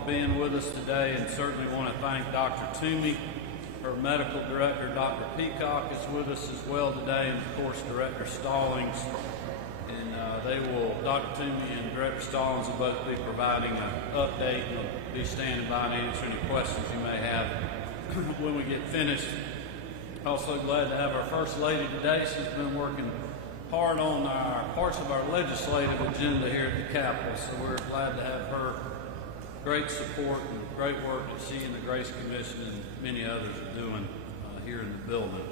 for being with us today, and certainly want to thank Dr. Toomey. Her medical director, Dr. Peacock, is with us as well today, and of course Director Stallings. And Dr. Toomey and Director Stallings will both be providing an update and will be standing by and answer any questions you may have when we get finished. Also glad to have our First Lady today. She's been working hard on parts of our legislative agenda here at the Capitol, so we're glad to have her great support and great work that she and the Grace Commission and many others are doing here in the building.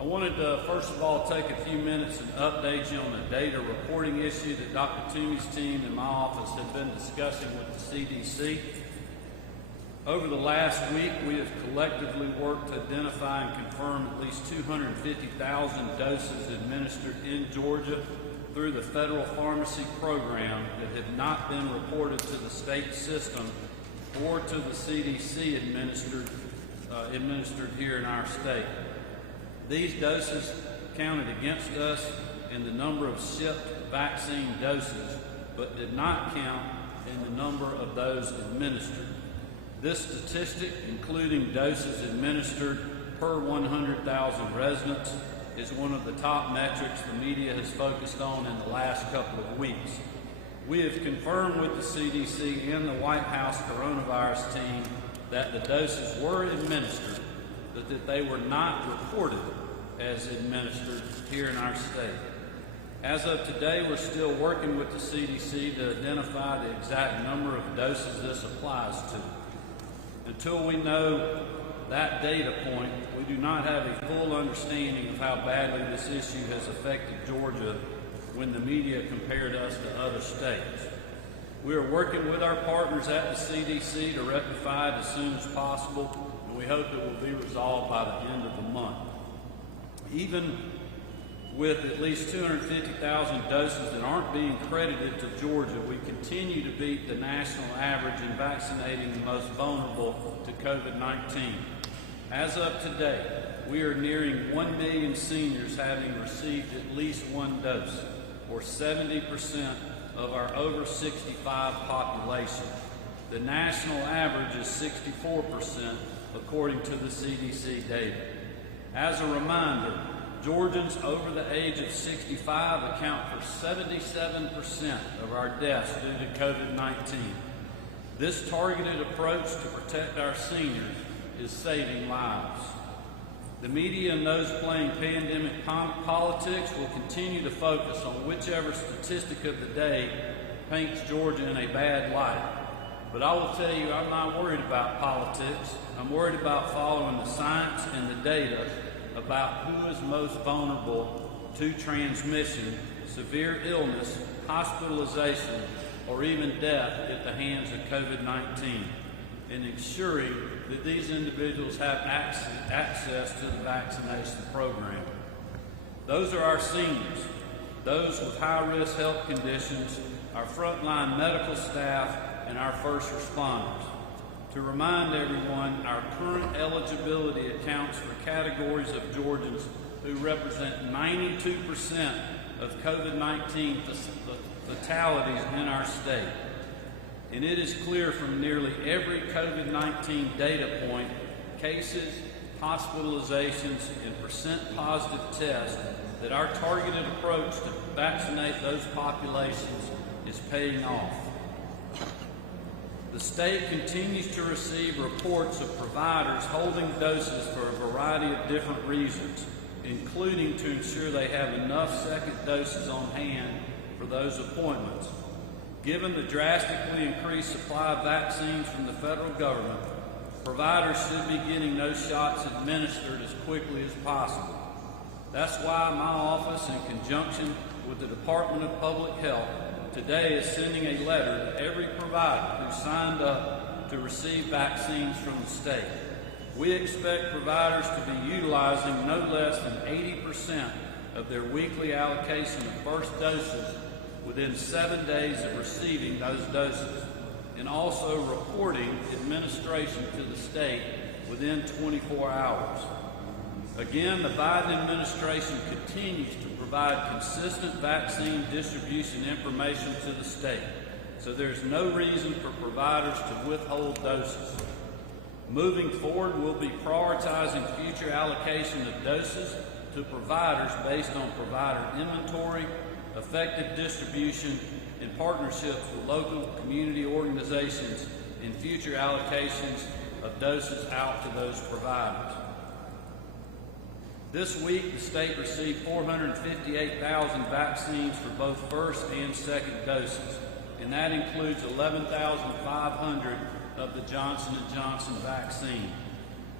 I wanted to first of all take a few minutes and update you on a data reporting issue that Dr. Toomey's team and my office have been discussing with the CDC. Over the last week, we have collectively worked to identify and confirm at least 250,000 doses administered in Georgia through the federal pharmacy program that have not been reported to the state system or to the CDC administered here in our state. These doses counted against us in the number of shipped vaccine doses, but did not count in the number of those administered. This statistic, including doses administered per 100,000 residents, is one of the top metrics the media has focused on in the last couple of weeks. We have confirmed with the CDC and the White House coronavirus team that the doses were administered, but that they were not reported as administered here in our state. As of today, we're still working with the CDC to identify the exact number of doses this applies to. Until we know that data point, we do not have a full understanding of how badly this issue has affected Georgia when the media compared us to other states. We are working with our partners at the CDC to rectify it as soon as possible, and we hope it will be resolved by the end of the month. Even with at least 250,000 doses that aren't being credited to Georgia, we continue to beat the national average in vaccinating the most vulnerable to COVID-19. As of today, we are nearing 1 million seniors having received at least one dose, or 70% of our over 65 population. The national average is 64%, according to the CDC data. As a reminder, Georgians over the age of 65 account for 77% of our deaths due to COVID-19. This targeted approach to protect our seniors is saving lives. The media and those playing pandemic politics will continue to focus on whichever statistic of the day paints Georgia in a bad light. But I will tell you, I'm not worried about politics. I'm worried about following the science and the data about who is most vulnerable to transmission, severe illness, hospitalization, or even death at the hands of COVID-19, and ensuring that these individuals have access to the vaccination program. Those are our seniors, those with high-risk health conditions, our frontline medical staff, and our first responders. To remind everyone, our current eligibility accounts for categories of Georgians who represent 92% of COVID-19 fatalities in our state. And it is clear from nearly every COVID-19 data point, cases, hospitalizations, and percent positive tests, that our targeted approach to vaccinate those populations is paying off. The state continues to receive reports of providers holding doses for a variety of different reasons, including to ensure they have enough second doses on hand for those appointments. Given the drastically increased supply of vaccines from the federal government, providers should be getting those shots administered as quickly as possible. That's why my office, in conjunction with the Department of Public Health, today is sending a letter to every provider who signed up to receive vaccines from the state. We expect providers to be utilizing no less than 80% of their weekly allocation of first doses within 7 days of receiving those doses, and also reporting administration to the state within 24 hours. Again, the Biden administration continues to provide consistent vaccine distribution information to the state. so there's no reason for providers to withhold doses. Moving forward, we'll be prioritizing future allocation of doses to providers based on provider inventory, effective distribution, and partnerships with local community organizations in future allocations of doses out to those providers. This week, the state received 458,000 vaccines for both first and second doses, and that includes 11,500 of the Johnson & Johnson vaccine.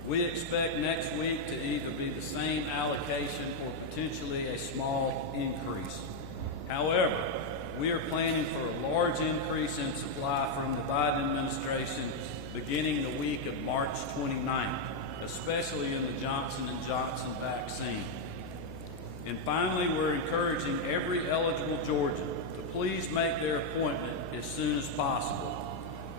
We expect next week to either be the same allocation or potentially a small increase. However, we are planning for a large increase in supply from the Biden administration beginning the week of March 29th, especially in the Johnson & Johnson vaccine. And finally, we're encouraging every eligible Georgian to please make their appointment as soon as possible.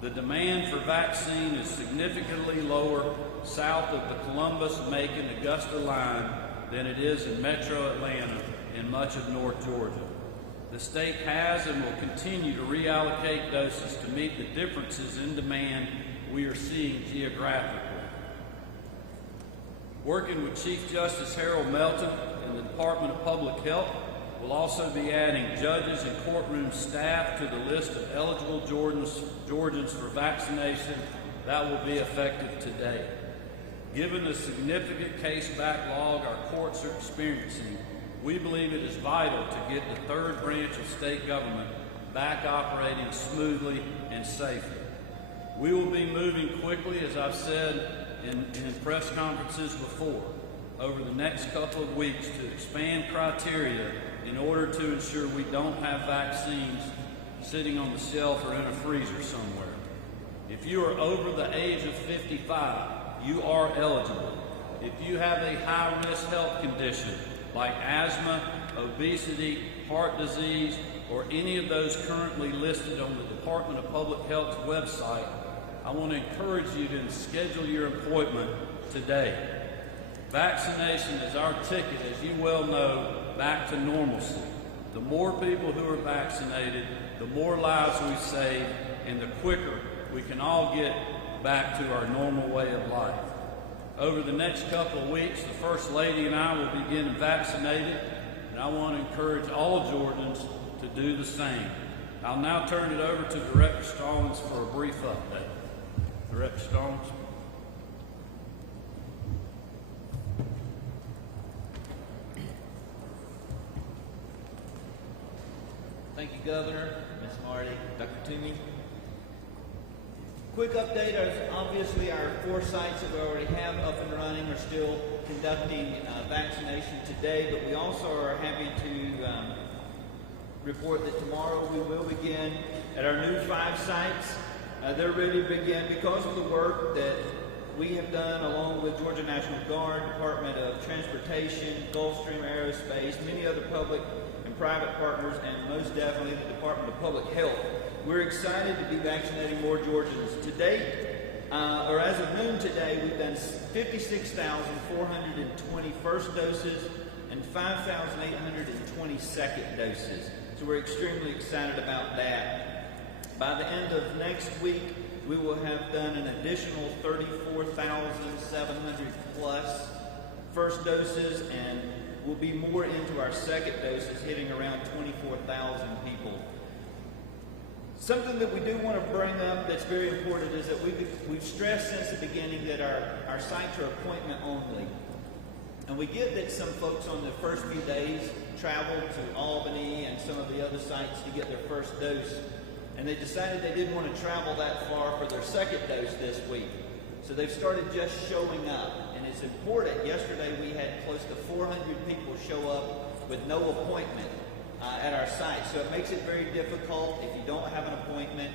The demand for vaccine is significantly lower south of the Columbus-Macon-Augusta line than it is in metro Atlanta and much of North Georgia. The state has and will continue to reallocate doses to meet the differences in demand we are seeing geographically. Working with Chief Justice Harold Melton and the Department of Public Health, we'll also be adding judges and courtroom staff to the list of eligible Georgians for vaccination that will be effective today. Given the significant case backlog our courts are experiencing, we believe it is vital to get the third branch of state government back operating smoothly and safely. We will be moving quickly, as I've said in press conferences before, over the next couple of weeks to expand criteria in order to ensure we don't have vaccines sitting on the shelf or in a freezer somewhere. If you are over the age of 55, you are eligible. If you have a high-risk health condition like asthma, obesity, heart disease, or any of those currently listed on the Department of Public Health's website, I want to encourage you to schedule your appointment today. Vaccination is our ticket, as you well know, back to normalcy. The more people who are vaccinated, the more lives we save, and the quicker we can all get back to our normal way of life. Over the next couple of weeks, the First Lady and I will be getting vaccinated, and I want to encourage all Georgians to do the same. I'll now turn it over to Director Stallings for a brief update. Director Stallings. Thank you, Governor, Ms. Marty, Dr. Toomey. Quick update, obviously our 4 sites that we already have up and running are still conducting vaccination today, but we also are happy to report that tomorrow we will begin at our new 5 sites. They're ready to begin because of the work that we have done along with Georgia National Guard, Department of Transportation, Gulfstream Aerospace, many other public and private partners, and most definitely the Department of Public Health. We're excited to be vaccinating more Georgians. To date, or as of noon today, we've done 56,420 first doses and 5,820 second doses. So we're extremely excited about that. By the end of next week, we will have done an additional 34,700 plus first doses, and we'll be more into our second doses, hitting around 24,000 people. Something that we do want to bring up that's very important is that we've stressed since the beginning that our sites are appointment only. And we get that some folks on the first few days traveled to Albany and some of the other sites to get their first dose. And they decided they didn't want to travel that far for their second dose this week. So they've started just showing up. And it's important. Yesterday we had close to 400 people show up with no appointment at our site. So it makes it very difficult if you don't have an appointment.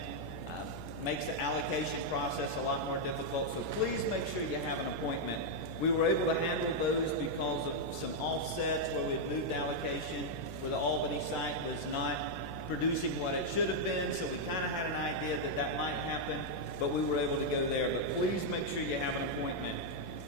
Makes the allocation process a lot more difficult. So please make sure you have an appointment. We were able to handle those because of some offsets where we had moved allocation, where the Albany site was not producing what it should have been. So we kind of had an idea that that might happen, but we were able to go there. But please make sure you have an appointment.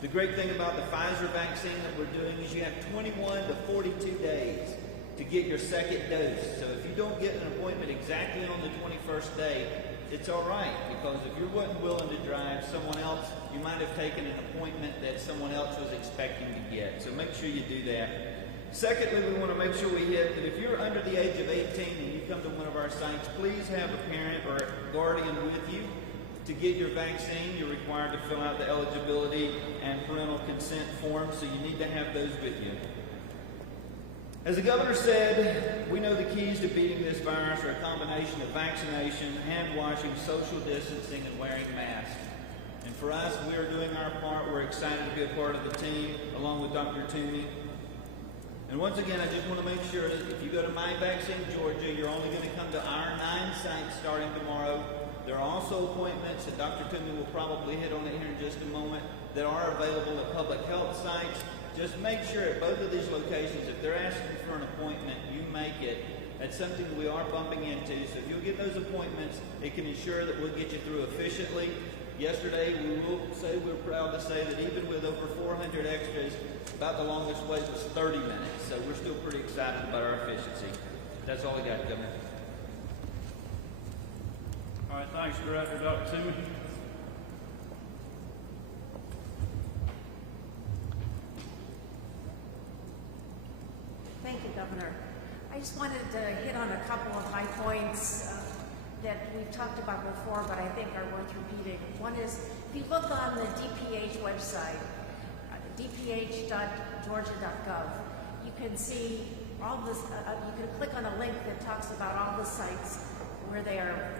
The great thing about the Pfizer vaccine that we're doing is you have 21 to 42 days to get your second dose. So if you don't get an appointment exactly on the 21st day, it's all right, because if you weren't willing to drive, someone else, you might have taken an appointment that someone else was expecting to get. So make sure you do that. Secondly, we want to make sure we hit that if you're under the age of 18 and you come to one of our sites, please have a parent or a guardian with you to get your vaccine. You're required to fill out the eligibility and parental consent forms, so you need to have those with you. As the governor said, we know the keys to beating this virus are a combination of vaccination, hand washing, social distancing, and wearing masks. And for us, we are doing our part. We're excited to be a part of the team, along with Dr. Toomey. And once again, I just want to make sure that if you go to My Vaccine Georgia, you're only going to come to our 9 sites starting tomorrow. There are also appointments that Dr. Toomey will probably hit on it here in just a moment that are available at public health sites. Just make sure at both of these locations, if they're asking for an appointment, you make it. That's something we are bumping into. So if you'll get those appointments, it can ensure that we'll get you through efficiently. Yesterday, we're proud to say that even with over 400 extras, about the longest wait was 30 minutes. So we're still pretty excited about our efficiency. That's all I got, Governor. All right, thanks, Director. Dr. Toomey. Thank you, Governor. I just wanted to hit on a couple of high points that we've talked about before, but I think are worth repeating. One is, if you look on the DPH website, dph.georgia.gov, you can see all this, you can click on a link that talks about all the sites where they are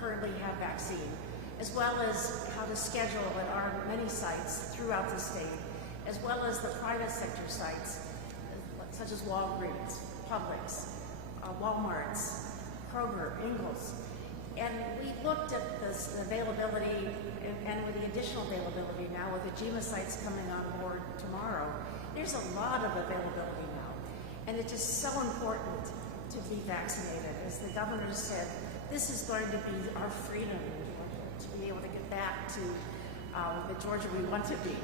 currently have vaccine, as well as how to schedule at our many sites throughout the state, as well as the private sector sites, such as Walgreens, Publix, Walmart's, Kroger, Ingles. And we looked at this availability, and with the additional availability now, with the GEMA sites coming on board tomorrow, there's a lot of availability now. And it's just so important to be vaccinated. As the governor said, this is going to be our freedom to be able to get back to the Georgia we want to be.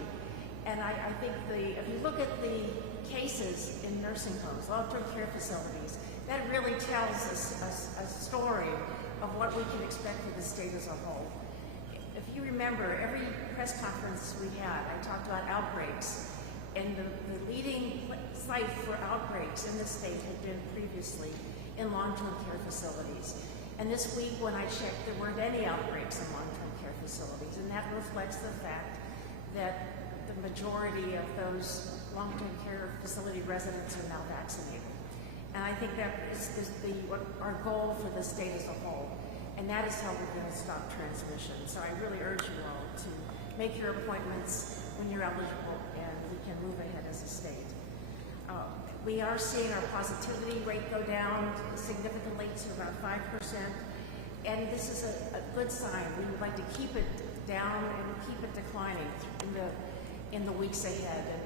And I think if you look at the cases in nursing homes, long-term care facilities, that really tells us a story of what we can expect for the state as a whole. If you remember, every press conference we had, I talked about outbreaks, and the leading site for outbreaks in the state had been previously in long-term care facilities. And this week, when I checked, there weren't any outbreaks in long-term care facilities, and that reflects the fact that the majority of those long-term care facility residents are now vaccinated. And I think that is our goal for the state as a whole. And that is how we're going to stop transmission. So I really urge you all to make your appointments when you're eligible, and we can move ahead as a state. We are seeing our positivity rate go down significantly to about 5%. And this is a good sign. We would like to keep it down and keep it declining in the weeks ahead. And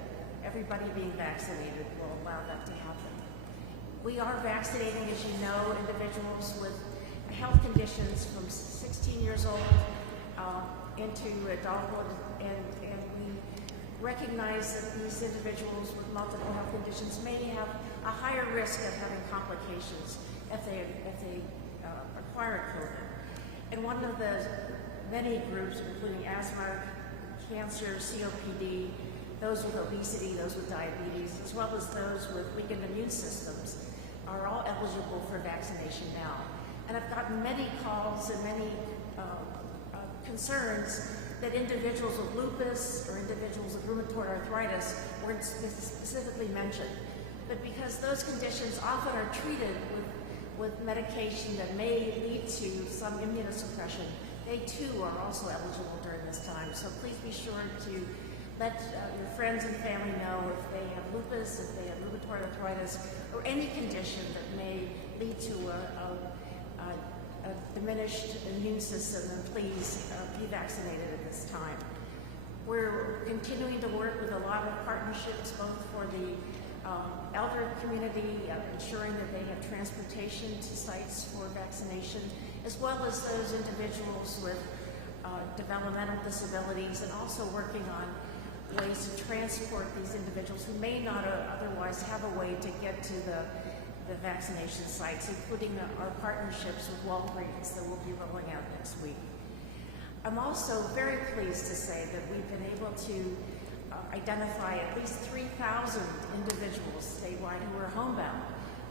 everybody being vaccinated will allow that to happen. We are vaccinating, as you know, individuals with health conditions from 16 years old into adulthood, and we recognize that these individuals with multiple health conditions may have a higher risk of having complications if they acquire COVID. And one of the many groups, including asthma, cancer, COPD, those with obesity, those with diabetes, as well as those with weakened immune systems, are all eligible for vaccination now. And I've gotten many calls and many concerns that individuals with lupus or individuals with rheumatoid arthritis weren't specifically mentioned. But because those conditions often are treated with medication that may lead to some immunosuppression, they too are also eligible during this time. So please be sure to let your friends and family know if they have lupus, if they have rheumatoid arthritis, or any condition that may lead to a diminished immune system, and please be vaccinated at this time. We're continuing to work with a lot of partnerships, both for the elder community, ensuring that they have transportation to sites for vaccination, as well as those individuals with developmental disabilities, and also working on ways to transport these individuals who may not otherwise have a way to get to the vaccination sites, including our partnerships with Walgreens that we'll be rolling out next week. I'm also very pleased to say that we've been able to identify at least 3,000 individuals statewide who are homebound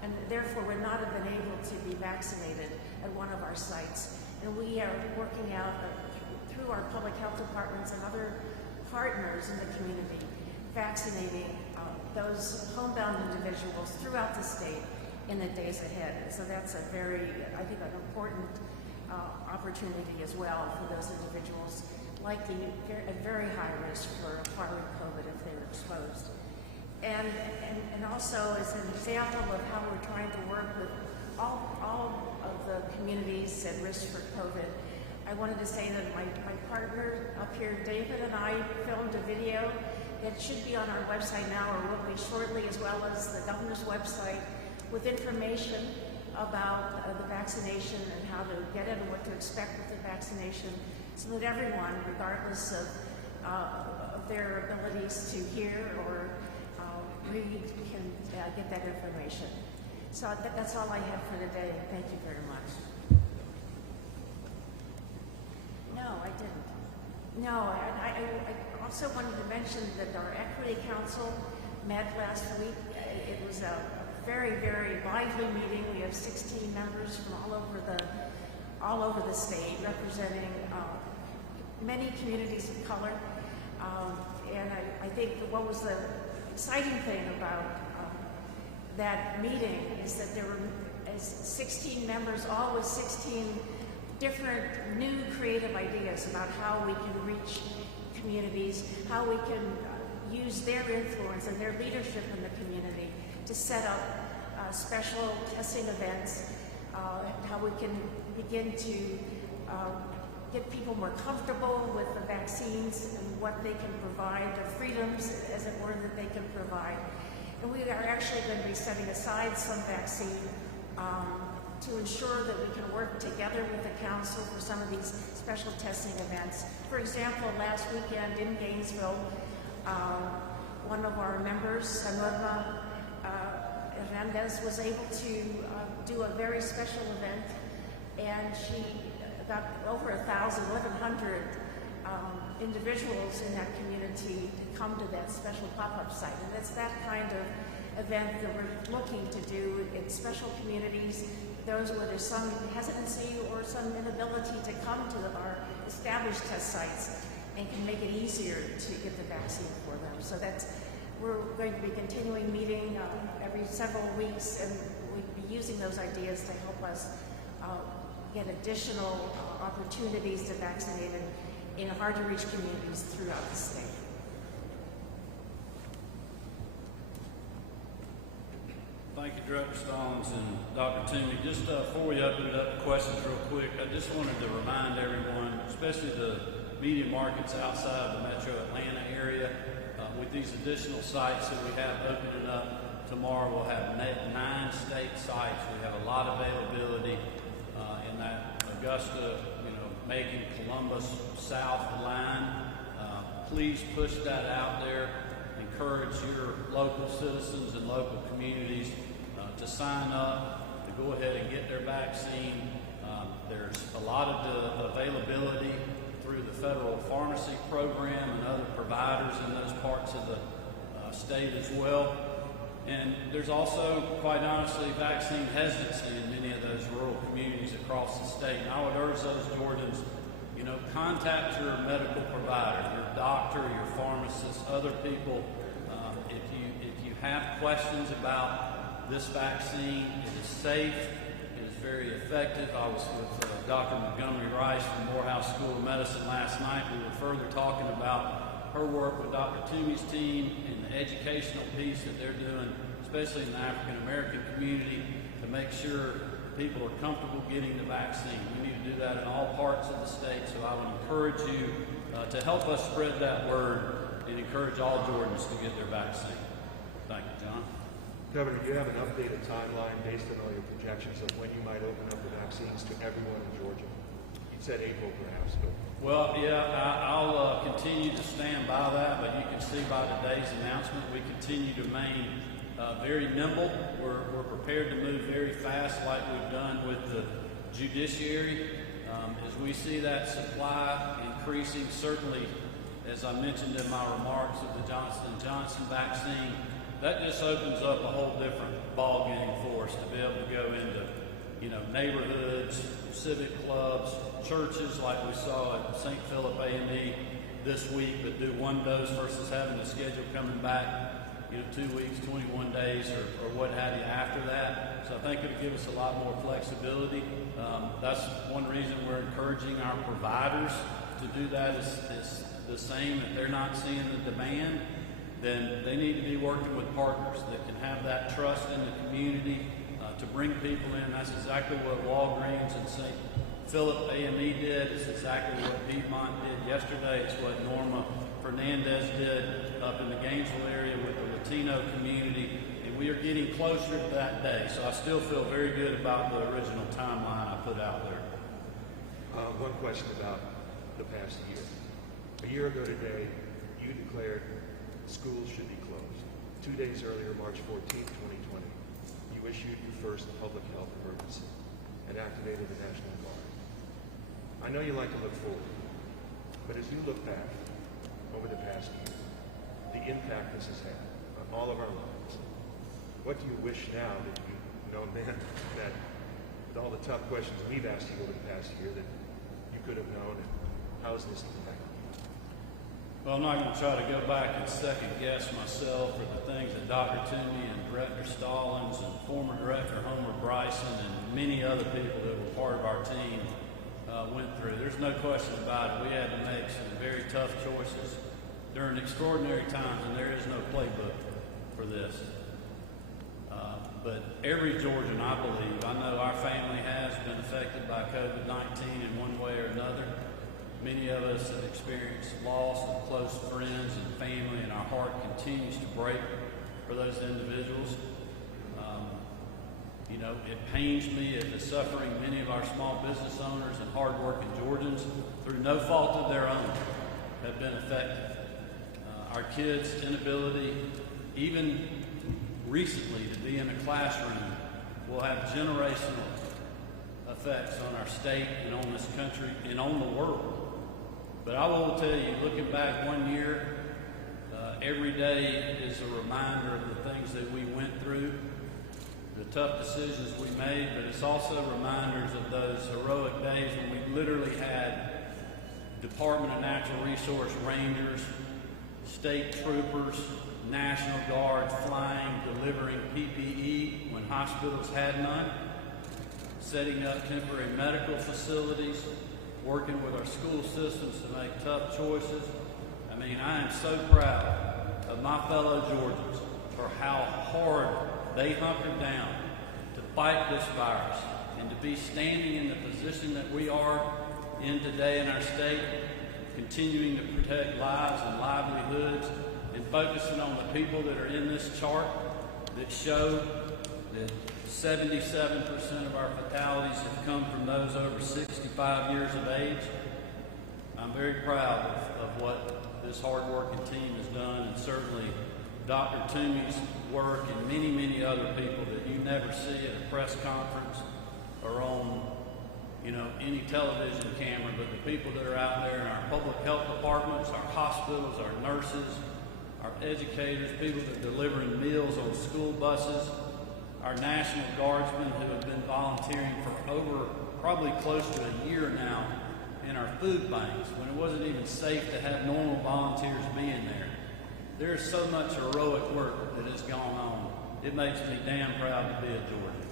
and therefore would not have been able to be vaccinated at one of our sites. And we are working out through our public health departments and other partners in the community, vaccinating those homebound individuals throughout the state in the days ahead. And so that's a very, I think, an important opportunity as well for those individuals likely at very high risk for acquiring COVID if they were exposed. And also as an example of how we're trying to work with all of the communities at risk for COVID, I wanted to say that my partner up here, David, and I filmed a video that should be on our website now or will be shortly, as well as the governor's website, with information about the vaccination and how to get it and what to expect with the vaccination, so that everyone, regardless of their abilities to hear or read, can get that information. So that's all I have for today. Thank you very much. No, I didn't. No, I also wanted to mention that our Equity Council met last week. It was a very, very lively meeting. We have 16 members from all over the state, representing many communities of color. And I think what was the exciting thing about that meeting is that there were 16 members, all with 16 different new creative ideas about how we can reach communities, how we can use their influence and their leadership in the community to set up special testing events, how we can begin to get people more comfortable with the vaccines and what they can provide, the freedoms, as it were, that they can provide. And we are actually going to be setting aside some vaccine to ensure that we can work together with the council for some of these special testing events. For example, last weekend in Gainesville, one of our members, Norma Hernandez, was able to do a very special event, and she got over 1,100 individuals in that community to come to that special pop-up site. And it's that kind of event that we're looking to do in special communities, those where there's some hesitancy or some inability to come to our established test sites, and can make it easier to get the vaccine for them. So we're going to be continuing meeting every several weeks, and we'll be using those ideas to help us get additional opportunities to vaccinate in hard-to-reach communities throughout the state. Thank you, Director Stallings and Dr. Toomey. Just before we open it up to questions real quick, I just wanted to remind everyone, especially the media markets outside of the metro Atlanta area, with these additional sites that we have opening up tomorrow, we'll have 9 state sites. We have a lot of availability in that Augusta, Macon, Columbus, South line. Please push that out there. Encourage your local citizens and local communities to sign up, to go ahead and get their vaccine. There's a lot of the availability through the federal pharmacy program and other providers in those parts of the state as well. And there's also, quite honestly, vaccine hesitancy in many of those rural communities across the state. And I would urge those Georgians, contact your medical provider, your doctor, your pharmacist, other people. If you have questions about this vaccine, it is safe, it is very effective. I was with Dr. Montgomery Rice from Morehouse School of Medicine last night. We were further talking about her work with Dr. Toomey's team and the educational piece that they're doing, especially in the African American community, to make sure people are comfortable getting the vaccine. We need to do that in all parts of the state, so I would encourage you to help us spread that word and encourage all Georgians to get their vaccine. Thank you, John. Governor, do you have an updated timeline based on all your projections of when you might open up the vaccines to everyone in Georgia? You said April perhaps, but... Well, yeah, I'll continue to stand by that, but you can see by today's announcement, we continue to remain very nimble. We're prepared to move very fast like we've done with the judiciary. As we see that supply increasing, certainly, as I mentioned in my remarks of the Johnson & Johnson vaccine, that just opens up a whole different ball game for us to be able to go into, neighborhoods, civic clubs, churches like we saw at St. Philip A&E this week, but do one dose versus having a schedule coming back, 2 weeks, 21 days, or what have you after that. So I think it'll give us a lot more flexibility. That's one reason we're encouraging our providers to do that is the same. If they're not seeing the demand, then they need to be working with partners that can have that trust in the community to bring people in. That's exactly what Walgreens and St. Philip A&E did. It's exactly what Piedmont did yesterday. It's what Norma Fernandez did up in the Gainesville area with the Latino community. And we are getting closer to that day. So I still feel very good about the original timeline I put out there. One question about the past year. A year ago today, you declared schools should be closed. 2 days earlier, March 14, 2020, you issued your first public health emergency and activated the National Guard. I know you like to look forward, but as you look back over the past year, the impact this has had on all of our lives, what do you wish now that you've known then, that with all the tough questions we've asked you over the past year, that you could have known, and how is this impacting you? Well, I'm not going to try to go back and second guess myself for the things that Dr. Toomey and Director Stallings and former Director Homer Bryson and many other people that were part of our team went through. There's no question about it. We had to make some very tough choices during extraordinary times, and there is no playbook for this. But every Georgian, I believe, I know our family has been affected by COVID-19 in one way or another. Many of us have experienced loss of close friends and family, and our heart continues to break for those individuals. It pains me at the suffering many of our small business owners and hardworking Georgians, through no fault of their own, have been affected. Our kids' inability, even recently, to be in a classroom will have generational effects on our state and on this country and on the world. But I will tell you, looking back 1 year, every day is a reminder of the things that we went through, the tough decisions we made, but it's also reminders of those heroic days when we literally had Department of Natural Resource Rangers, state troopers, National Guard flying, delivering PPE when hospitals had none, setting up temporary medical facilities, working with our school systems to make tough choices. I am so proud of my fellow Georgians for how hard they hunkered down to fight this virus and to be standing in the position that we are in today in our state, continuing to protect lives and livelihoods, and focusing on the people that are in this chart that show that 77% of our fatalities have come from those over 65 years of age. I'm very proud of what this hard-working team has done, and certainly Dr. Toomey's work and many, many other people that you never see at a press conference or on any television camera, but the people that are out there in our public health departments, our hospitals, our nurses, our educators, people that are delivering meals on school buses, our National Guardsmen who have been volunteering for over probably close to a year now in our food banks when it wasn't even safe to have normal volunteers being there. There's so much heroic work that has gone on. It makes me damn proud to be a Georgian.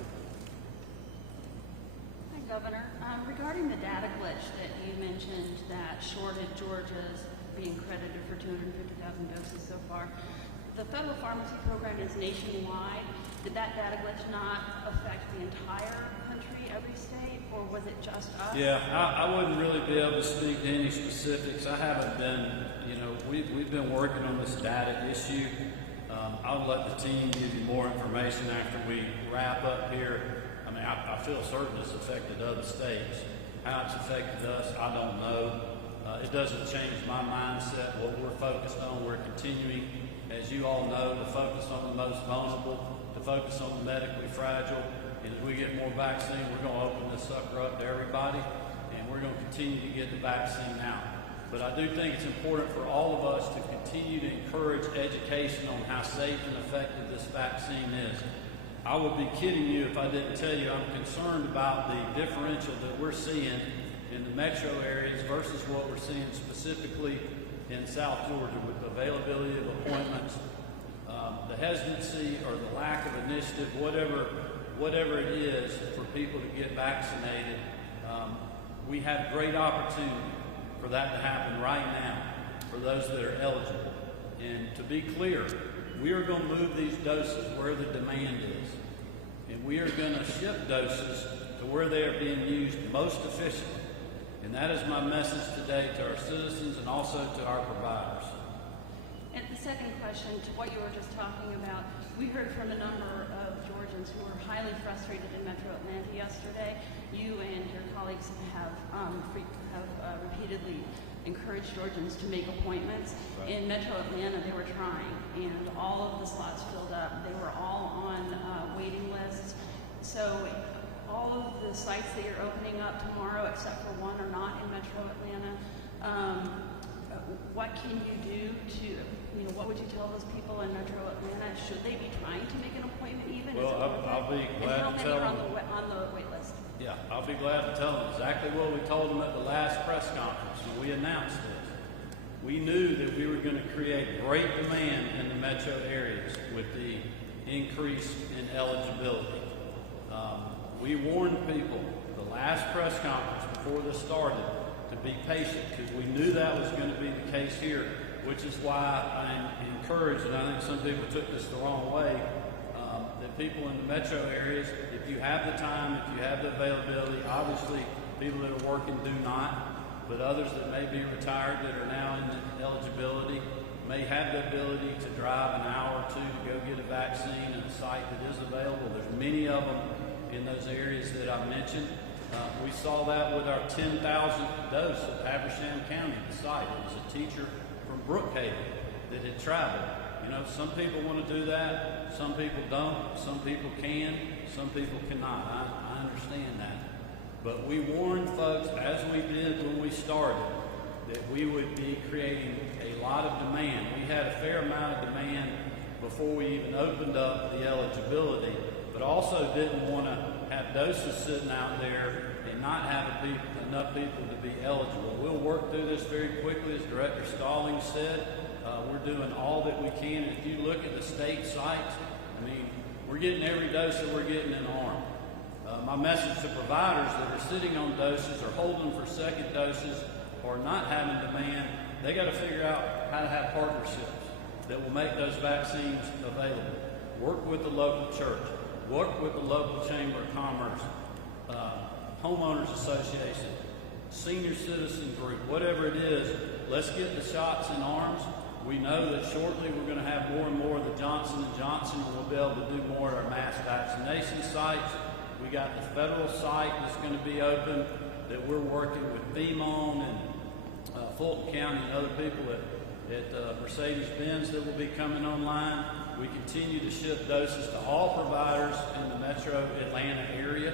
Hi, Governor. Regarding the data glitch that you mentioned that shorted Georgia's being credited for 250,000 doses so far, the federal pharmacy program is nationwide. Did that data glitch not affect the entire country, every state, or was it just us? Yeah, I wouldn't really be able to speak to any specifics. I haven't been, we've been working on this data issue. I'll let the team give you more information after we wrap up here. I feel certain it's affected other states. How it's affected us, I don't know. It doesn't change my mindset, what we're focused on. We're continuing, as you all know, to focus on the most vulnerable, to focus on the medically fragile. And as we get more vaccine, we're going to open this sucker up to everybody, and we're going to continue to get the vaccine out. But I do think it's important for all of us to continue to encourage education on how safe and effective this vaccine is. I would be kidding you if I didn't tell you I'm concerned about the differential that we're seeing in the metro areas versus what we're seeing specifically in South Georgia with the availability of appointments, the hesitancy or the lack of initiative, whatever it is for people to get vaccinated. We have great opportunity for that to happen right now for those that are eligible. And to be clear, we are going to move these doses where the demand is. And we are going to ship doses to where they are being used most efficiently. And that is my message today to our citizens and also to our providers. And the second question to what you were just talking about, we heard from a number of Georgians who were highly frustrated in Metro Atlanta yesterday. You and your colleagues have repeatedly encouraged Georgians to make appointments. Right. In Metro Atlanta, they were trying, and all of the slots filled up. They were all on waiting lists. So all of the sites that you're opening up tomorrow, except for one, are not in Metro Atlanta. What can you do to, what would you tell those people in Metro Atlanta? Should they be trying to make an appointment even? Well, I'll be glad to tell them. And how many are on the wait list? Yeah, I'll be glad to tell them exactly what we told them at the last press conference when we announced this. We knew that we were going to create great demand in the metro areas with the increase in eligibility. We warned people the last press conference before this started to be patient because we knew that was going to be the case here, which is why I'm encouraged, and I think some people took this the wrong way, that people in the metro areas, if you have the time, if you have the availability, obviously people that are working do not, but others that may be retired that are now in the eligibility may have the ability to drive an hour or two to go get a vaccine at a site that is available. There's many of them in those areas that I mentioned. We saw that with our 10,000th dose at Habersham County, the site. It was a teacher from Brookhaven that had traveled. Some people want to do that, some people don't, some people can, some people cannot. I understand that. But we warned folks, as we did when we started, that we would be creating a lot of demand. We had a fair amount of demand before we even opened up the eligibility, but also didn't want to have doses sitting out there and not have enough people to be eligible. We'll work through this very quickly, as Director Stallings said. We're doing all that we can. And if you look at the state sites, we're getting every dose that we're getting in arm. My message to providers that are sitting on doses or holding for second doses or not having demand, they got to figure out how to have partnerships that will make those vaccines available. Work with the local church. Work with the local Chamber of Commerce, homeowners association, senior citizen group, whatever it is. Let's get the shots in arms. We know that shortly we're going to have more and more of the Johnson & Johnson, and we'll be able to do more at our mass vaccination sites. We got the federal site that's going to be open that we're working with FEMA on, and Fulton County and other people at Mercedes-Benz that will be coming online. We continue to ship doses to all providers in the metro Atlanta area,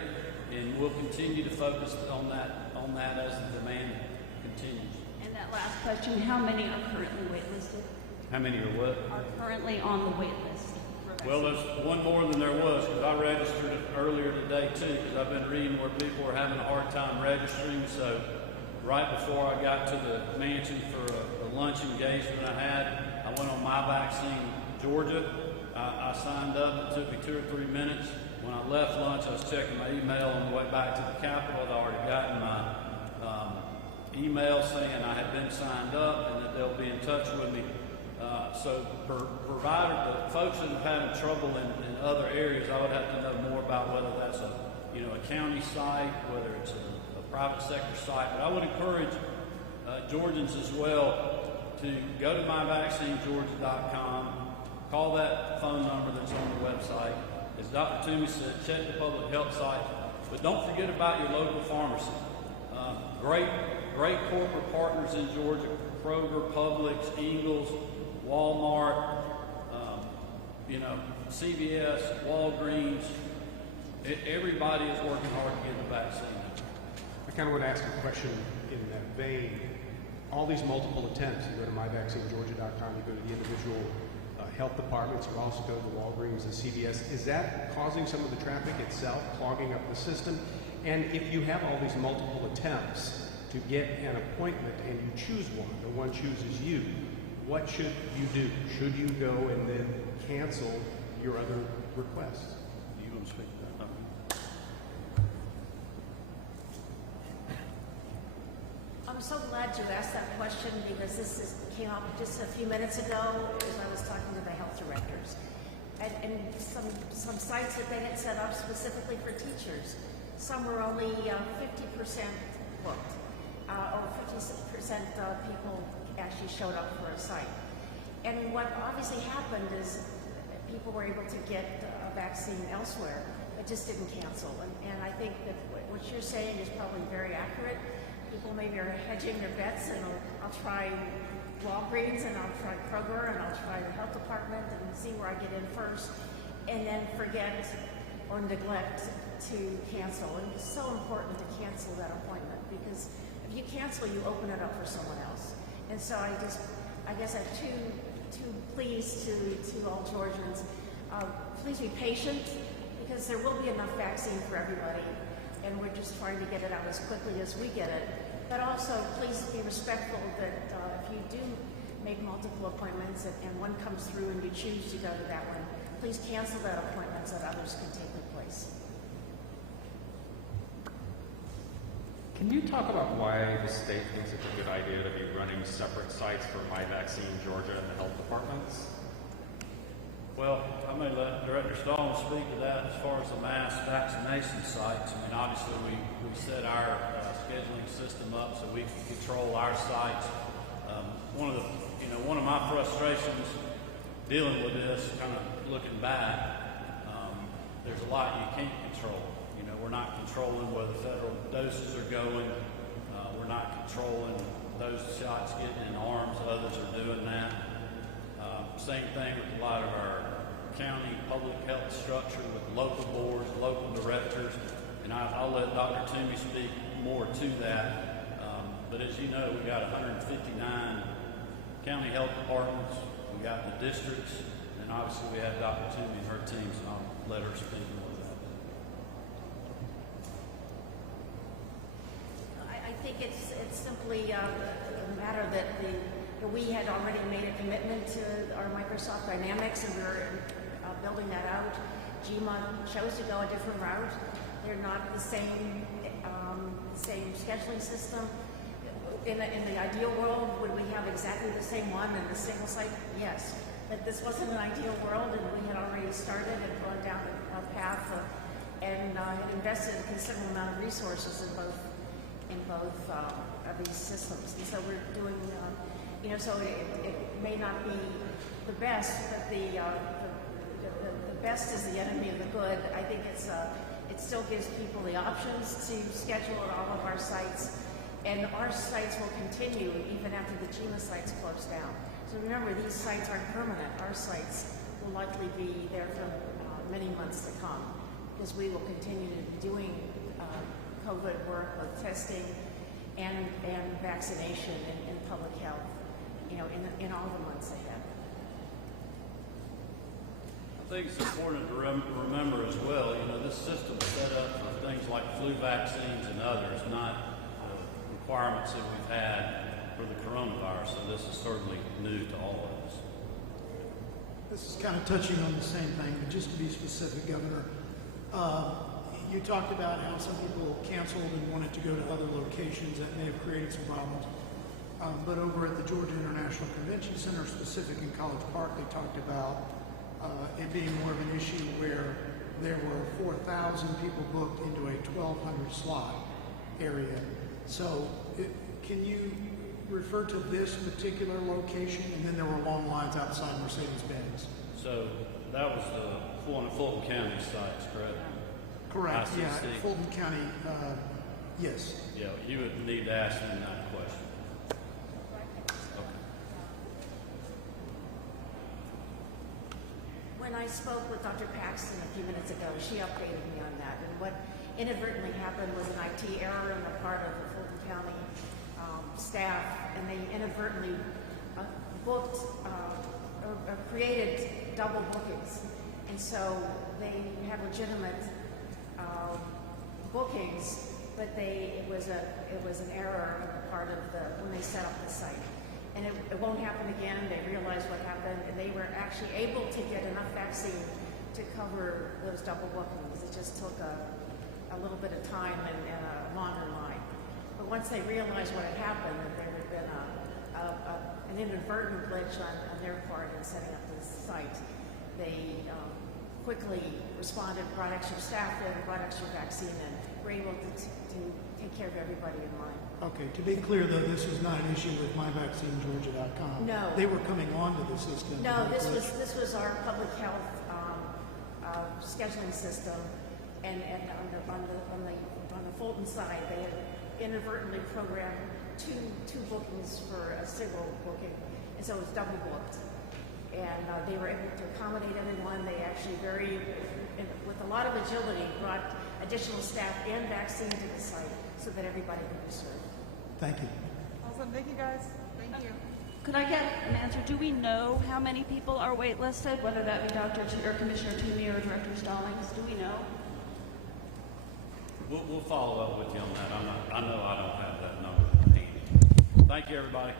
and we'll continue to focus on that as the demand continues. And that last question, how many are currently waitlisted? How many are what? Are currently on the wait list. Well, there's one more than there was, because I registered it earlier today too, because I've been reading where people are having a hard time registering. So right before I got to the mansion for a lunch engagement I had, I went on My Vaccine Georgia. I signed up. It took me 2 or 3 minutes. When I left lunch, I was checking my email on the way back to the Capitol. I'd already gotten my email saying I had been signed up and that they'll be in touch with me. So for folks that are having trouble in other areas, I would have to know more about whether that's a county site, whether it's a private sector site. But I would encourage Georgians as well to go to myvaccinegeorgia.com, call that phone number that's on the website. As Dr. Toomey said, check the public health site, but don't forget about your local pharmacy. Great great corporate partners in Georgia: Kroger, Publix, Ingles, Walmart, CVS, Walgreens. Everybody is working hard to get the vaccine. I kind of want to ask a question in that vein. All these multiple attempts, you go to myvaccinegeorgia.com, you go to the individual health departments, you also go to Walgreens and CVS. Is that causing some of the traffic itself, clogging up the system? And if you have all these multiple attempts to get an appointment and you choose one chooses you, what should you do? Should you go and then cancel your other requests? Do you want to speak to that? I'm so glad you asked that question because came up just a few minutes ago as I was talking to the health directors. And some sites that they had set up specifically for teachers, some were only 50% booked, or 50% people actually showed up for a site. And what obviously happened is people were able to get a vaccine elsewhere, but just didn't cancel. And I think that what you're saying is probably very accurate. People maybe are hedging their bets, and I'll try Walgreens, and I'll try Kroger, and I'll try the health department and see where I get in first, and then forget or neglect to cancel. And it's so important to cancel that appointment because if you cancel, you open it up for someone else. And so I guess I have two pleas to all Georgians. Please be patient because there will be enough vaccine for everybody, and we're just trying to get it out as quickly as we get it. But also, please be respectful that if you do make multiple appointments and one comes through and you choose to go to that one, please cancel that appointment so that others can take their place. Can you talk about why the state thinks it's a good idea to be running separate sites for My Vaccine Georgia and the health departments? Well, I may let Director Stone speak to that as far as the mass vaccination sites. I mean, obviously, we set our scheduling system up so we can control our sites. One of my frustrations dealing with this, kind of looking back, there's a lot you can't control. We're not controlling where the federal doses are going. We're not controlling those shots getting in arms. Others are doing that. Same thing with a lot of our county public health structure with local boards, local directors, and I'll let Dr. Toomey speak more to that. But as you know, we got 159 county health departments. We got the districts, and obviously we have Dr. Toomey and her teams, and I'll let her speak more to that. I think it's simply a matter that we had already made a commitment to our Microsoft Dynamics, and we were building that out. GMA chose to go a different route. They're not the same scheduling system. In the ideal world, would we have exactly the same one and the single site? Yes. But this wasn't an ideal world, and we had already started and gone down a path and had invested a considerable amount of resources in both of these systems. And so we're doing, so it may not be the best, but the best is the enemy of the good. I think it still gives people the options to schedule at all of our sites, and our sites will continue even after the GMA sites close down. So remember, these sites aren't permanent. Our sites will likely be there for many months to come because we will continue to be doing COVID work of testing and vaccination and public health, in all the months ahead. I think it's important to remember as well, this system is set up for things like flu vaccines and others, not requirements that we've had for the coronavirus, so this is certainly new to all of us. This is kind of touching on the same thing, but just to be specific, Governor, you talked about how some people canceled and wanted to go to other locations that may have created some problems. But over at the Georgia International Convention Center, specific in College Park, they talked about it being more of an issue where there were 4,000 people booked into a 1,200 slot area. So can you refer to this particular location? And then there were long lines outside Mercedes-Benz. So that was one of Fulton County sites, correct? Correct, ICC. yeah, Fulton County, yes. Yeah, you would need to ask them that when I spoke with Dr. Paxton a few minutes ago, she updated me on that. And what inadvertently happened was an IT error on the part of the Fulton County staff, and they inadvertently booked or created double bookings. And so they have legitimate bookings, but it was an error on the part of when they set up the site. And it won't happen again. They realized what happened, and they were actually able to get enough vaccine to cover those double bookings. It just took a little bit of time and a longer line. But once they realized what had happened, that there had been an inadvertent glitch on their part in setting up this site, they quickly responded, brought extra staff in, brought extra vaccine in, were able to take care of everybody in line. Okay, to be clear though, this was not an issue with myvaccinegeorgia.com. No. They were coming onto the system. No, this was our public health scheduling system, and on the Fulton side, they had inadvertently programmed two bookings for a single booking, and so it was double booked. And they were able to accommodate everyone. They actually with a lot of agility, brought additional staff and vaccine to the site so that everybody could be served. Thank you. Awesome. Thank you, guys. Thank you. Could I get an answer? Do we know how many people are waitlisted, whether that be Dr. or Commissioner Toomey or Director Stallings? Do we know? We'll follow up with you on that. I know I don't have that number handy. Thank you, everybody.